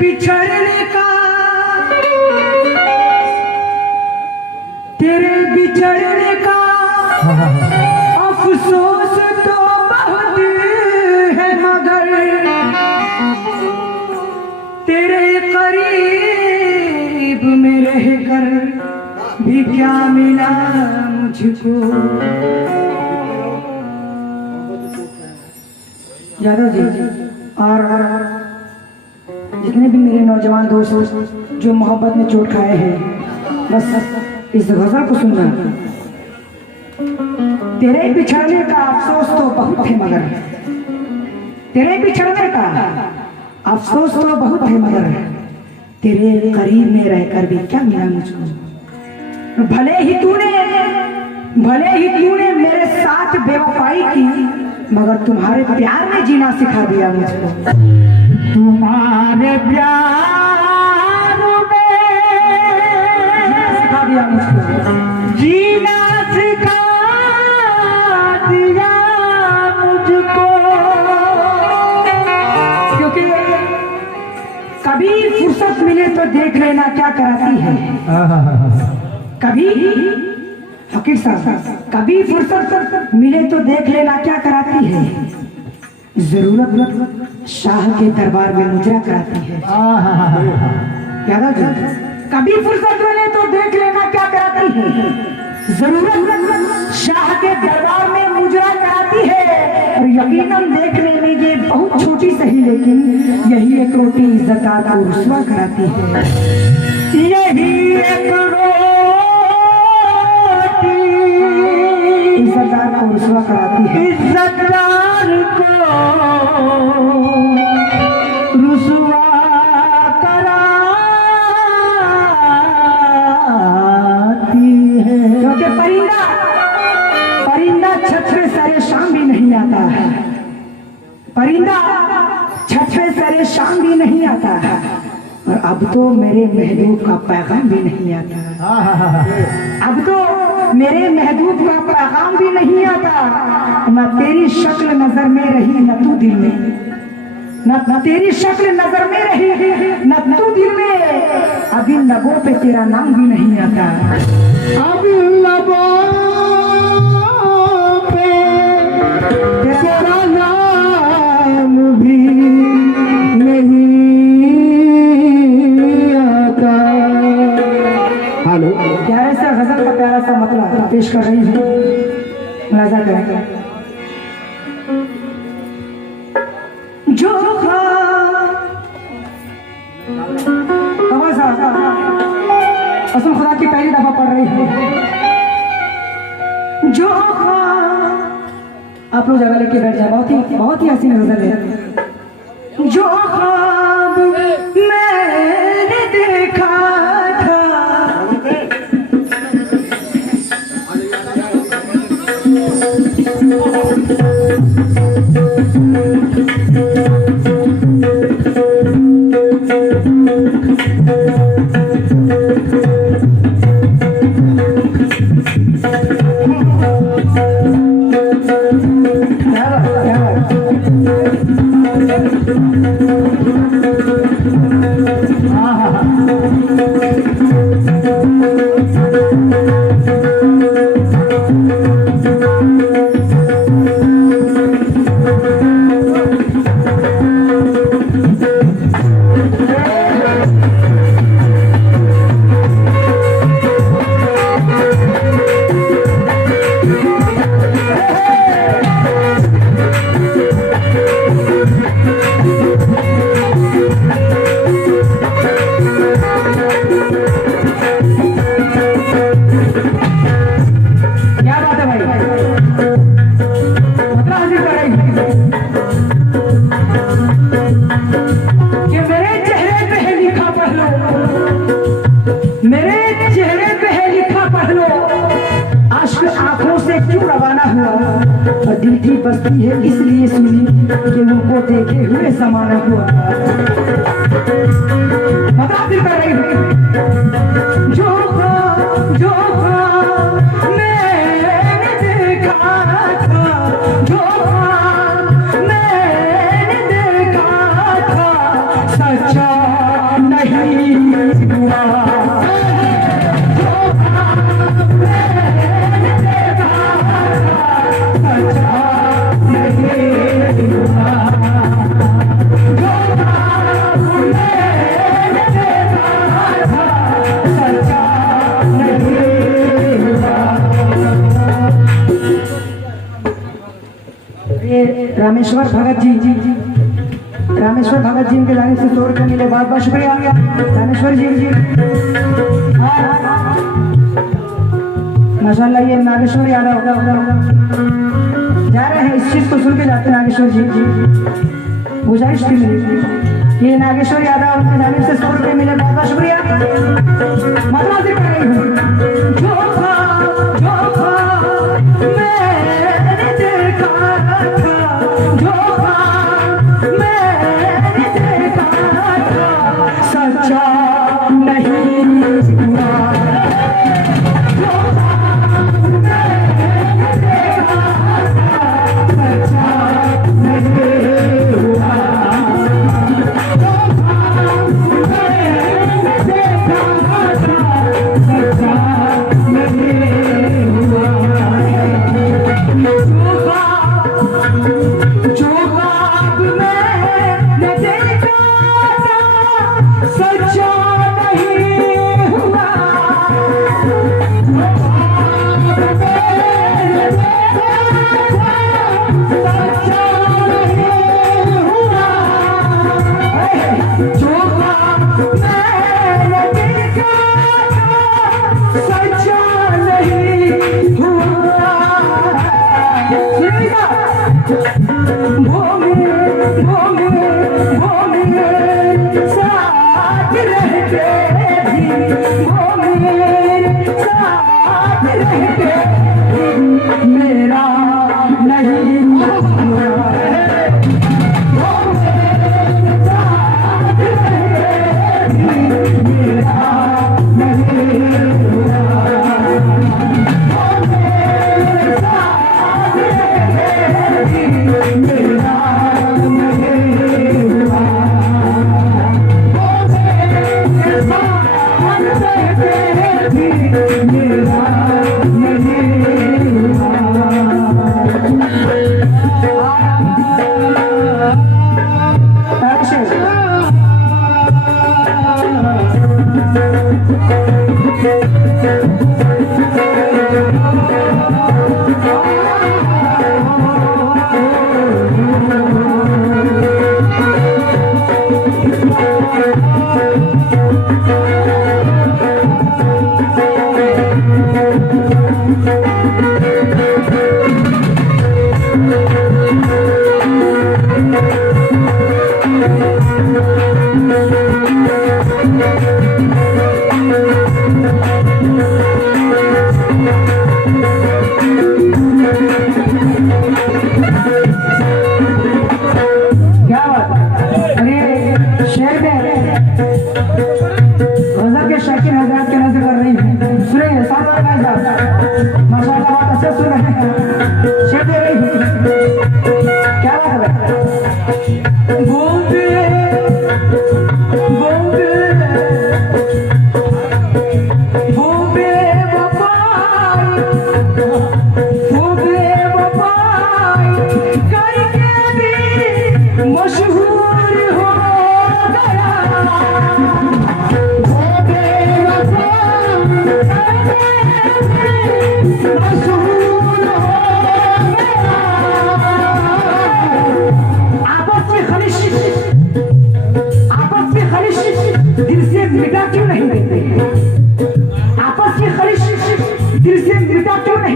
बिछड़ने का तेरे बिछड़ने का अफसोस तो बहुत है, मगर तेरे करीब में रहकर भी क्या मिला मुझको। यादव जी और जितने भी मेरे नौजवान दोस्त जो मोहब्बत में चोट खाए हैं, बस इस गजल को सुनना। तेरे बिछड़ने का अफसोस तो बहुत है, मगर तेरे बिछड़ने का अफसोस तो बहुत है, मगर तेरे करीब में रहकर भी क्या मिला मुझको। भले ही तूने मेरे साथ बेवफाई की, मगर तुम्हारे प्यार ने जीना सिखा दिया मुझको। तुम्हारे प्यार में सिखा दिया मुझको, जीना सिखा दिया मुझको। क्योंकि कभी फुर्सत मिले तो देख लेना क्या कराती है, कभी फकीर साहब कभी फुर्सत मिले तो देख लेना क्या कराती है। जरूरत शाह के दरबार में मुजरा कराती है। यादव जी कभी फुर्सत मिले तो देख लेना क्या कराती है। जरूरत शाह के दरबार में मुजरा कराती है। और यकीनन देखने में ये बहुत छोटी सही, लेकिन यही एक रोटी इज्जत को रुसवा कराती है। यही एक इज्जतदार को रुसवा कराती है, इज्जतदार को रुसवा कराती है। क्योंकि परिंदा छत पे सरे शाम भी नहीं आता है, परिंदा छत पे सरे शाम भी नहीं आता है। और अब तो मेरे महबूब का पैगाम भी नहीं आता, अब तो मेरे महबूब का पैगाम भी नहीं आता। न तेरी शक्ल नजर में रही न तू दिल में, न तेरी शक्ल नजर में रही न तू दिल में। अभी लबों पे तेरा नाम भी नहीं आता, अब लबों पे तेरा नाम भी नहीं आता। हेलो, प्यारे सा गजल का प्यारा सा मतलब पेश कर रही हूँ, मुलाजा करेंगे। जो कसम खुदा की पहली दफा पढ़ रही हूँ। जो आप लोग जगह लेके बैठ जाए, बहुत ही हसीन गजल है। जो ख्वाब मैंने देखा था, दिल की बस्ती है इसलिए सुनी कि उनको देखे हुए समाना हुआ। बता दिल कर रही हूँ, जो मैंने देखा था, जो मैंने देखा था, सच्चा रामेश्वर भगत जी, रामेश्वर भगत जी इनके जाने से 100 रुपये मिले, बहुत बहुत शुक्रिया रामेश्वर जी। माशाल्लाह ये नागेश्वर यादव जा रहे हैं, इस चीज को सुन के जाते हैं नागेश्वर जी। गुजारिश थी मेरी, ये नागेश्वर यादव उनके जाने से 100 रुपये मिले, बहुत बहुत शुक्रिया। मतलब से कर रही हूँ मेरा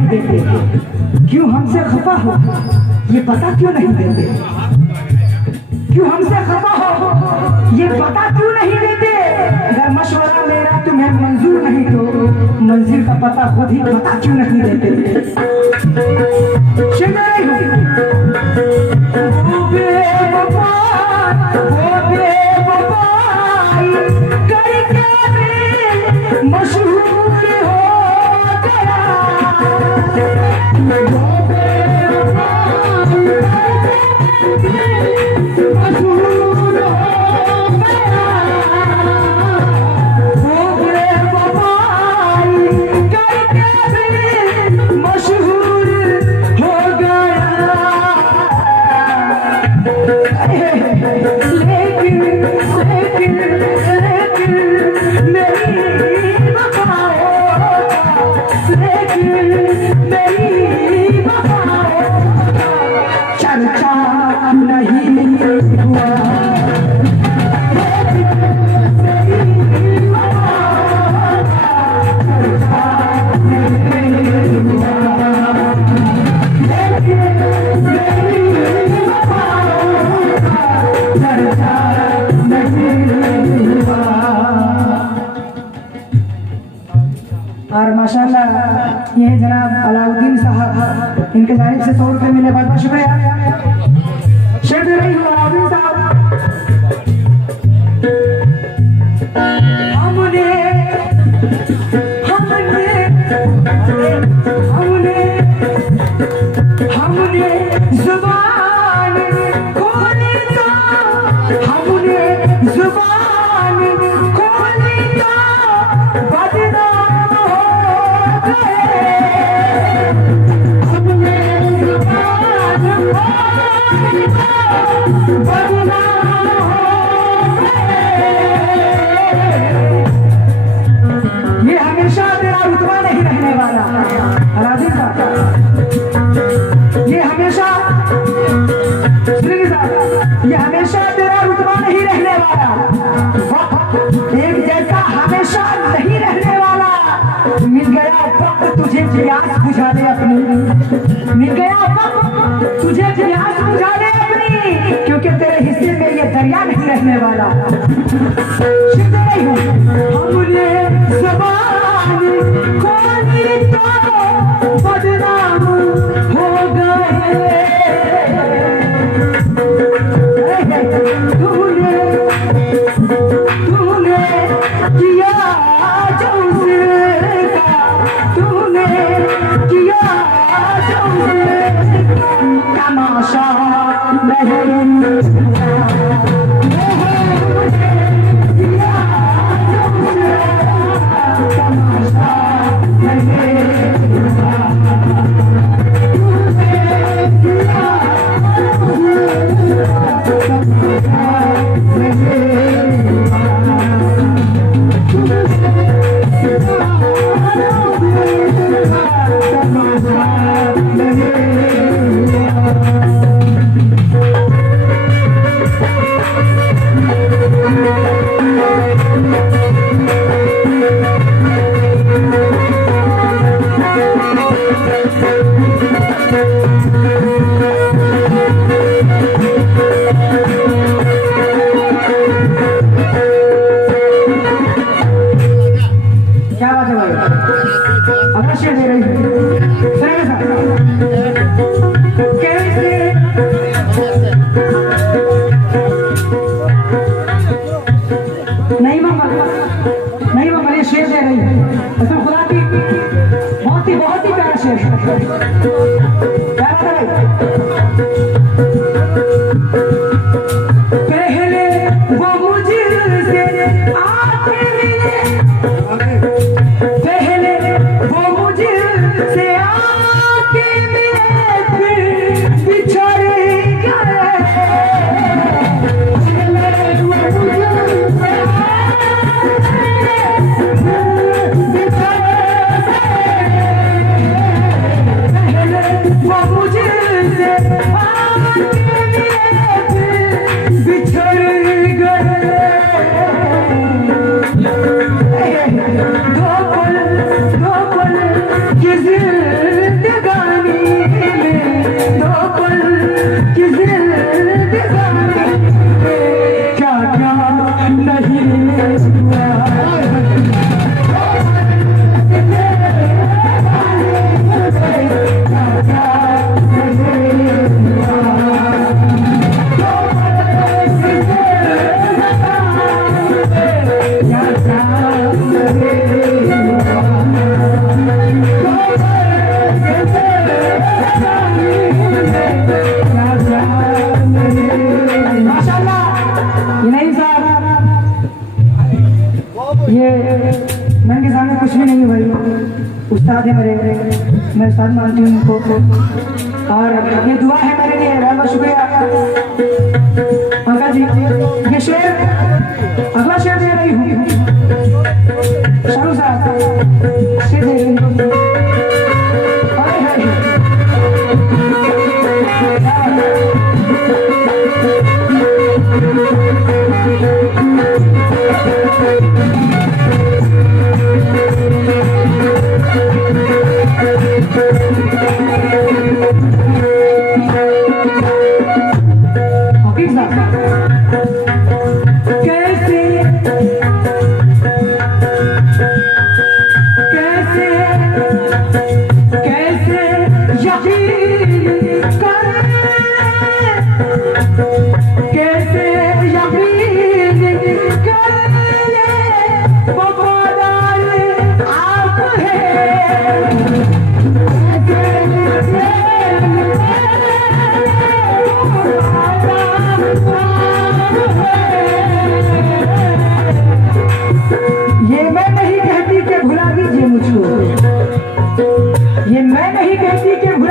नहीं क्यों हमसे खफा हो ये पता क्यों नहीं देते, क्यों हमसे खफा हो ये पता क्यों नहीं देते। अगर मशवरा मेरा तुम्हें मंजूर नहीं तो मंजिल का पता खुद ही पता क्यों नहीं देते। मशहूर चर्चा माशाल्लाह ये जनाब अलाउद्दीन साहब, इनके जानिब से 100 रुपये मिले, बहुत बहुत शुक्रिया। शेर दे रही हूँ अलाउद्दीन साहब। हमने जुबान खोली तो हमने जुबान खोली तो बदनाम हो गए। हमने जुबान खोली तो बदनाम हो गए। ये हमेशा तेरा रुतबा नहीं रहने वाला राजी साहब, ये हमेशा तेरा रुतबा नहीं रहने वाला, एक जैसा हमेशा नहीं रहने वाला। मिल गया वक्त तुझे प्यास बुझा दे अपनी, मिल गया वक्त तुझे प्यास बुझा दे अपनी, क्योंकि तेरे हिस्से में ये दरिया नहीं रहने वाला। हमने ज़बान खोली तो बदनाम हो गए। तूने किया जो उसका, तूने किया जो उसका तमाशा नहीं। नहीं वो बड़े शेर दे रही है, उसमें खुदा की बहुत ही प्यारा शेर क्या बात है भाई। पहले वो मुझसे आके मिले, पहले वो मुझसे आके मिले, फिर बिछड़ गए। ये मैं के सामने कुछ भी नहीं है भाई, उस्ताद है मेरे, मैं उस्ताद मानती हूँ उनको, और ये दुआ है मेरे लिए। बहुत बहुत शुक्रिया अंकल जी। ये शेर अगला शेर दे रही हूँ शाहरुख साहब, शेर दे रही हूँ। कैसे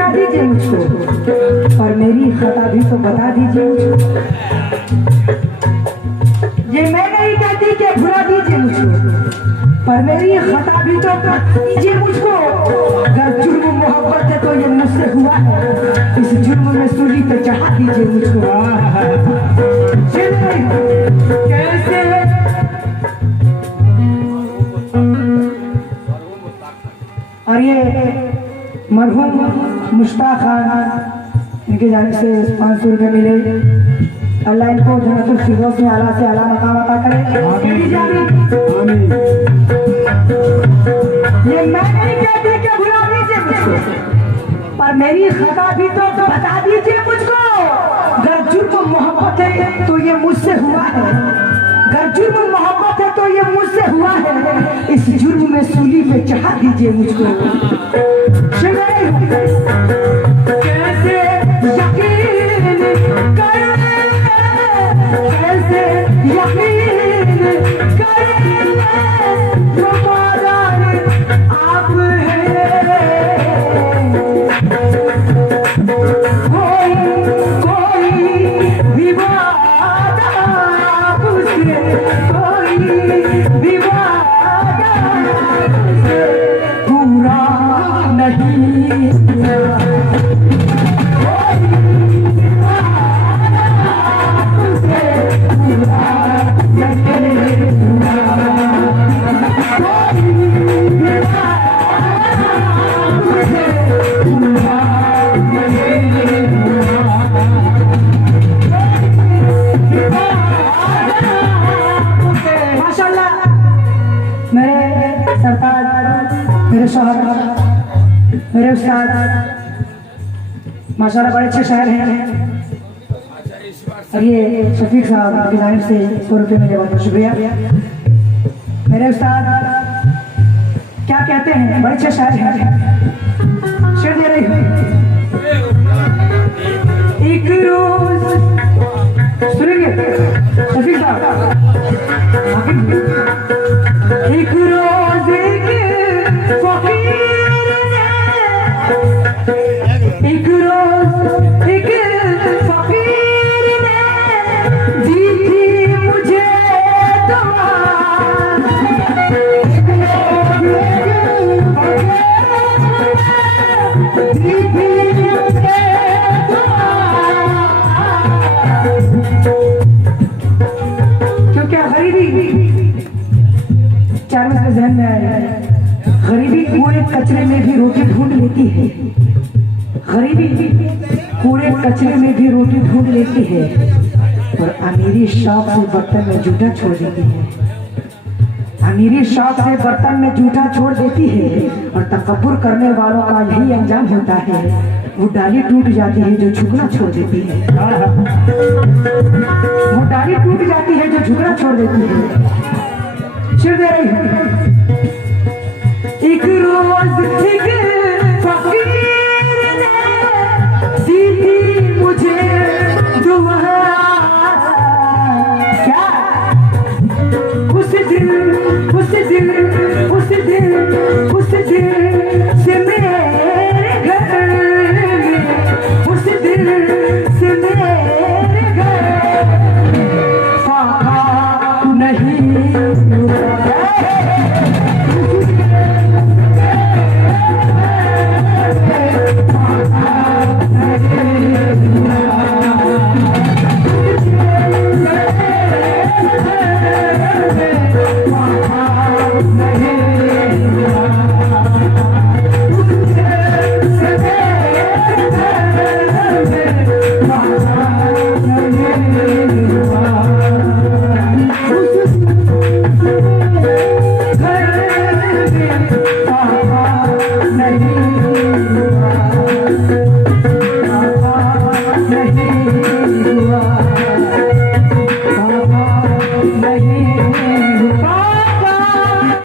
भुला दीजिए मुझको, और मेरी खता भी तो बता दीजिए मुझको। ये मैं नहीं कहती कि भुला दीजिए मुझको, पर मेरी खता भी तो बता दीजिए मुझको। अगर जुर्म मोहब्बत है तो ये मुझसे हुआ है, इस जुर्म में सूली पे चढ़ा दीजिए मुझको। कैसे और ये मरहूम मुश्ताक खान, इनके जाने से 500 रुपये मिले। अल्लाह इनको जन्नतुल फिरदौस में आला से आला मकाम अता करे। ये मैं नहीं कहती कि भुला दीजिए मुझको, पर मेरी खता भी तो बता दीजिए मुझको। अगर जुर्म मोहब्बत है तो ये मुझसे हुआ है, अगर जुर्म मोहब्बत है तो ये मुझसे हुआ है, इस जुर्म में सूली पे चढ़ा दीजिए मुझको। कैसे यकीन करें, कैसे यकीन करें, वफादार आप हैं। कोई भी वादा आपसे, कोई भी वादा आपसे पूरा नहीं हुआ। मेरे शौहर, मेरे उस्ताद माशाल्लाह बड़े अच्छे शायर हैं। और ये शफीक साहब की जानिब से 100 रुपये मिले, बहुत शुक्रिया। मेरे उस्ताद क्या कहते हैं, बड़े अच्छे शायर हैं। शेर दे रही हूँ। एक रोज सुनेंगे शफीक साहब, एक रोज एक रोज एक फकीर ने दी थी मुझे दुआ। दी थी मुझे दुआ। क्योंकि गरीबी चारों के जहन में आया, गरीबी कूड़े कचरे में भी रोटी ढूंढ लेती है। गरीबी कूड़े कचरे में भी रोटी ढूंढ लेती है, और अमीरी शौक से बर्तन में जूठा छोड़ देती है। अमीरी शौक से बर्तन में जूठा छोड़ देती है, और तकब्बुर करने वालों का यही अंजाम होता है। वो डाली टूट जाती है जो झुकना छोड़ देती है। वो डाली टूट जाती है जो झुकना छोड़ देती है। चिड़ दे रही है। एक रोज एक